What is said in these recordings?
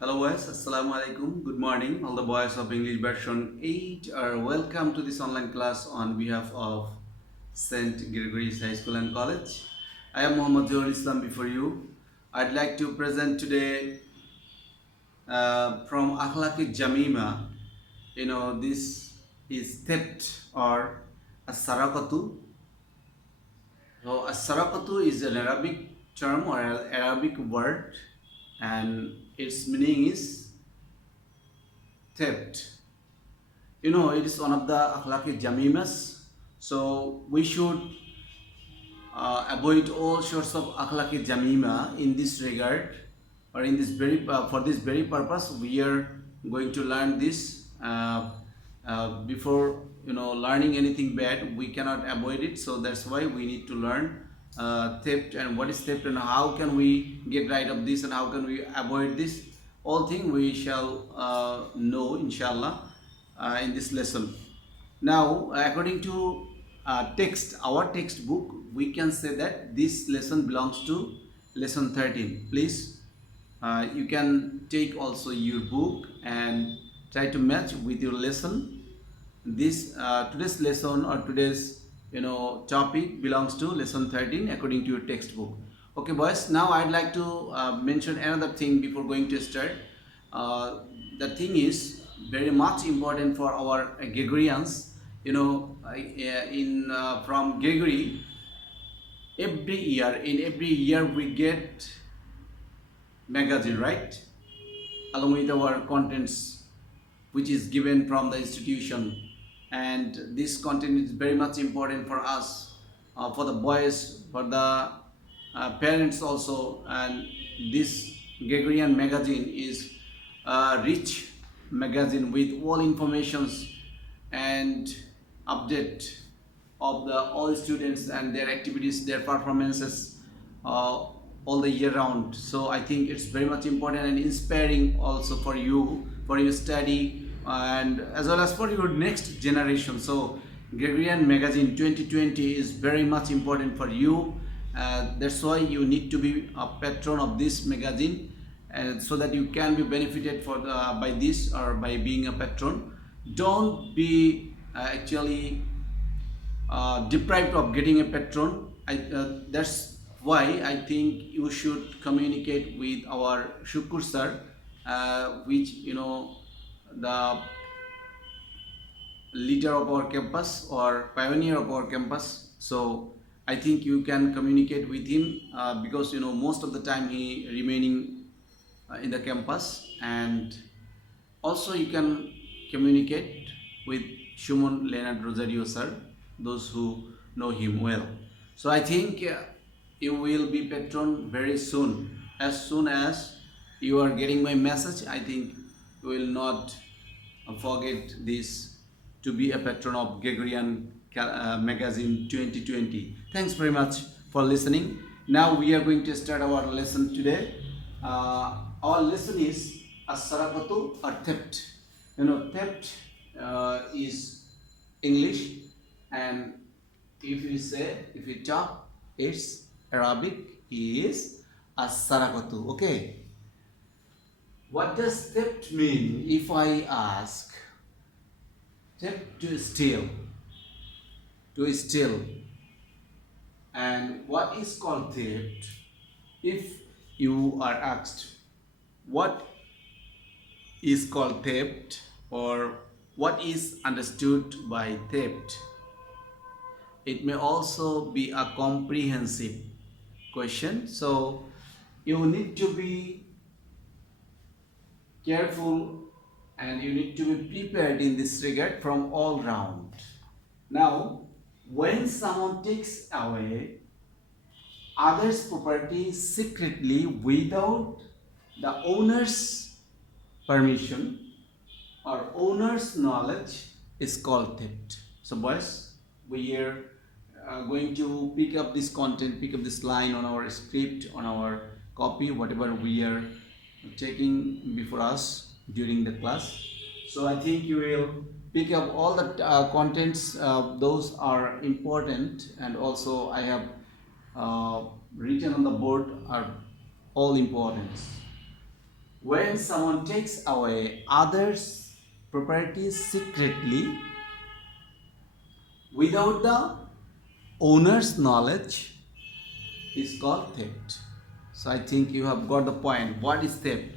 Hello boys, Assalamu alaikum. Good morning. All the boys of English version 8 are welcome to this online class on behalf of St. Gregory's High School and College. I am Muhammad Johar Islam before you. I'd like to present today from Akhlaqi Jamima. This is theft or a Saraqatu. So a Saraqatu is an Arabic term or an Arabic word, and its meaning is theft. It is one of the akhlaqi jamimas. So we should avoid all sorts of akhlaqi jamima in this regard, or in this very for this very purpose. We are going to learn this before learning anything bad. We cannot avoid it, so that's why we need to learn theft and what is theft and how can we get rid of this and how can we avoid this. All thing we shall know inshallah in this lesson. Now, according to our textbook, we can say that this lesson belongs to lesson 13. Please, you can take also your book and try to match with your lesson. This today's lesson or today's topic belongs to lesson 13 according to your textbook. Okay boys, now I'd like to mention another thing before going to start. The thing is very much important for our Gregorians. From Gregory, in every year we get magazine, right, along with our contents which is given from the institution, and this content is very much important for us, for the boys, for the parents also. And this Gregorian magazine is a rich magazine with all informations and update of the all students and their activities, their performances, all the year round. So I think it's very much important and inspiring also for you, for your study, and as well as for your next generation. So Gregorian magazine 2020 is very much important for you. That's why you need to be a patron of this magazine, and so that you can be benefited by this or by being a patron. Don't be actually deprived of getting a patron. That's why I think you should communicate with our Shukur sir, which the leader of our campus or pioneer of our campus. So I think you can communicate with him because most of the time he remaining in the campus, and also you can communicate with Shumon Leonard Rosario sir, those who know him well. So I think you will be patron very soon. As soon as you are getting my message, I think you will not forget this, to be a patron of Gregorian magazine 2020. Thanks very much for listening. Now we are going to start our lesson today. Our lesson is a Saraqatu or theft. Theft is English, and if we talk, it's Arabic, is a Saraqatu. Okay. What does theft mean? If I ask, theft, to steal. To steal. And what is called theft? If you are asked what is called theft or what is understood by theft, it may also be a comprehensive question. So you need to be careful and you need to be prepared in this regard from all round. Now, when someone takes away others' property secretly without the owner's permission or owner's knowledge, is called theft. So boys, we are going to pick up this content, pick up this line on our script, on our copy, whatever we are taking before us during the class. So I think you will pick up all the contents. Those are important, and also I have uh, written on the board are all important. When someone takes away others' properties secretly without the owner's knowledge is called theft. So I think you have got the point. What is theft?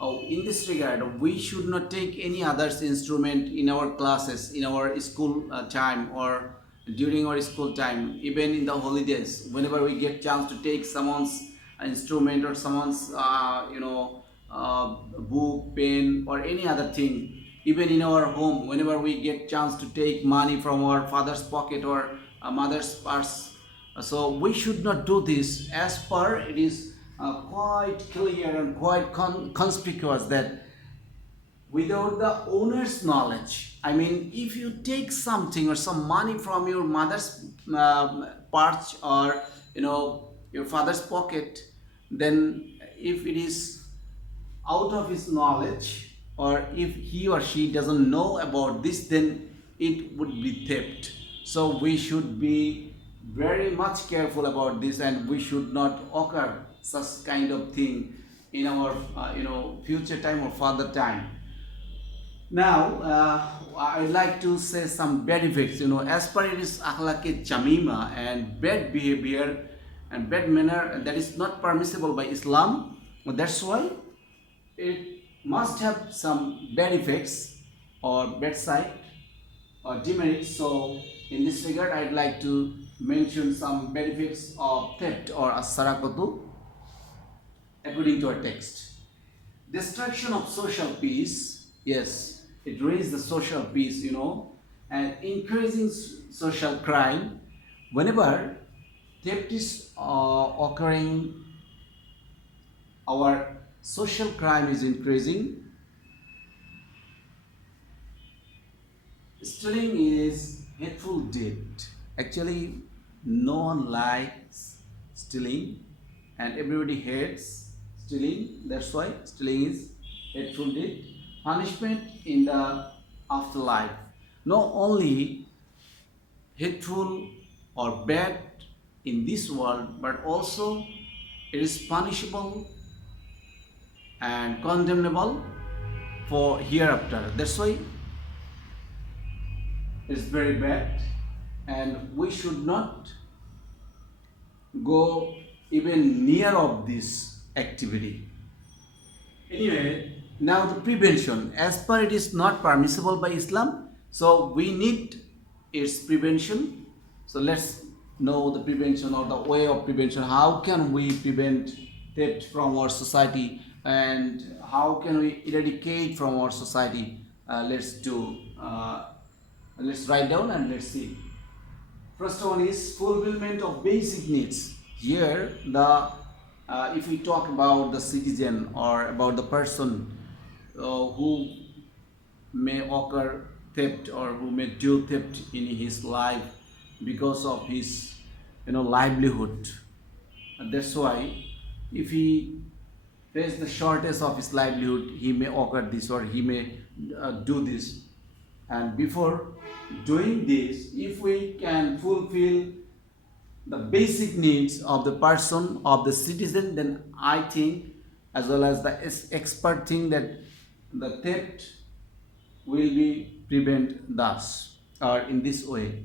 Oh, in this regard, we should not take any other's instrument in our classes, in our school time, or during our school time, even in the holidays. Whenever we get chance to take someone's instrument or someone's, book, pen, or any other thing, even in our home, whenever we get chance to take money from our father's pocket or mother's purse, so we should not do this. As per it is quite clear and quite conspicuous that without the owner's knowledge, I mean, if you take something or some money from your mother's purse, or your father's pocket, then if it is out of his knowledge, or if he or she doesn't know about this, then it would be theft. So we should be very much careful about this, and we should not occur such kind of thing in our future time or further time. Now, I'd like to say some bad effects. As per it is akhlaq chamima, and bad behavior and bad manner that is not permissible by Islam. That's why it must have some bad effects or bad side or demerits. So, in this regard, I'd like to mention some benefits of theft or Saraqatu according to our text. Destruction of social peace. Yes, it raises the social peace, and increasing social crime. Whenever theft is occurring, our social crime is increasing. Stealing is hateful deed. Actually, no one likes stealing, and everybody hates stealing. That's why stealing is hateful deed. Punishment in the afterlife. Not only hateful or bad in this world, but also it is punishable and condemnable for hereafter. That's why it's very bad, and we should not go even near of this activity. Anyway, now the prevention, as per it is not permissible by Islam, so we need its prevention. So let's know the prevention or the way of prevention. How can we prevent theft from our society, and how can we eradicate from our society? Let's write down and let's see. First one is fulfillment of basic needs. Here, if we talk about the citizen or about the person who may occur theft or who may do theft in his life because of his livelihood. And that's why if he face the shortage of his livelihood, he may occur this or he may do this. And before doing this, if we can fulfill the basic needs of the person, of the citizen, then I think, as well as the expert think, that the theft will be prevent thus or in this way,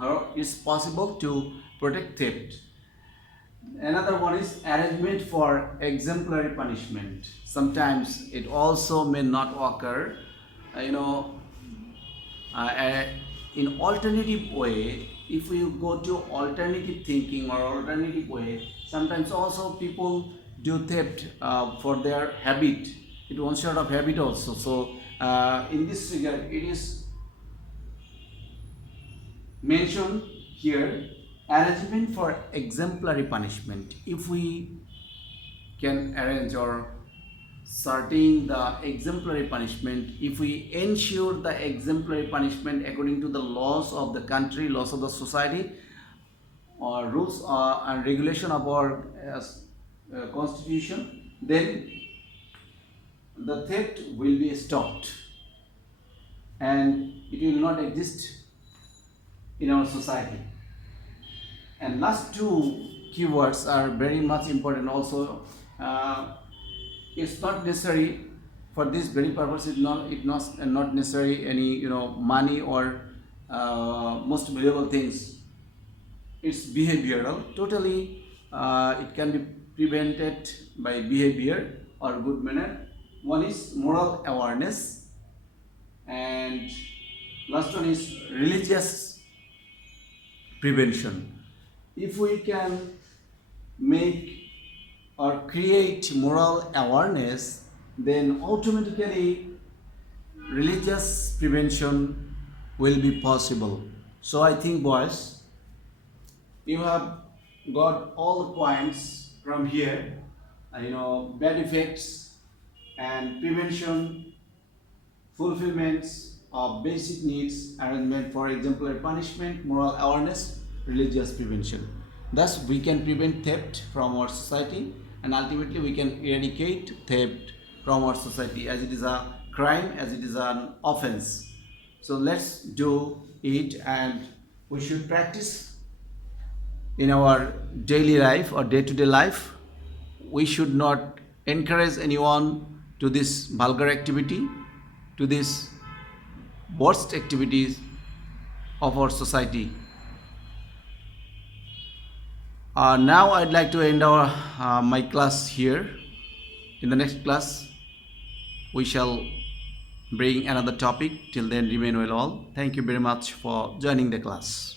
or it's possible to protect theft. Another one is arrangement for exemplary punishment. Sometimes it also may not occur, you know, in alternative way. If we go to alternative thinking or alternative way, sometimes also people do theft for their habit. It one sort of habit also. So in this regard, it is mentioned here, arrangement for exemplary punishment. If we can arrange or certain the exemplary punishment, if we ensure the exemplary punishment according to the laws of the country, laws of the society, or rules and regulation of our constitution, then the theft will be stopped and it will not exist in our society. And last two keywords are very much important also. uh, it's not necessary for this very purpose. Not necessary any money or most valuable things. It's behavioral totally. It can be prevented by behavior or good manner. One is moral awareness, and last one is religious prevention. If we can make or create moral awareness, then automatically religious prevention will be possible. So I think, boys, you have got all the points from here. Bad effects and prevention, fulfillments of basic needs, arrangement for exemplary punishment, moral awareness, religious prevention. Thus, we can prevent theft from our society, and ultimately we can eradicate theft from our society, as it is a crime, as it is an offense. So let's do it, and we should practice in our daily life or day-to-day life. We should not encourage anyone to this vulgar activity, to this worst activities of our society. Now I'd like to end our my class here. In the next class, we shall bring another topic. Till then, remain well all. Thank you very much for joining the class.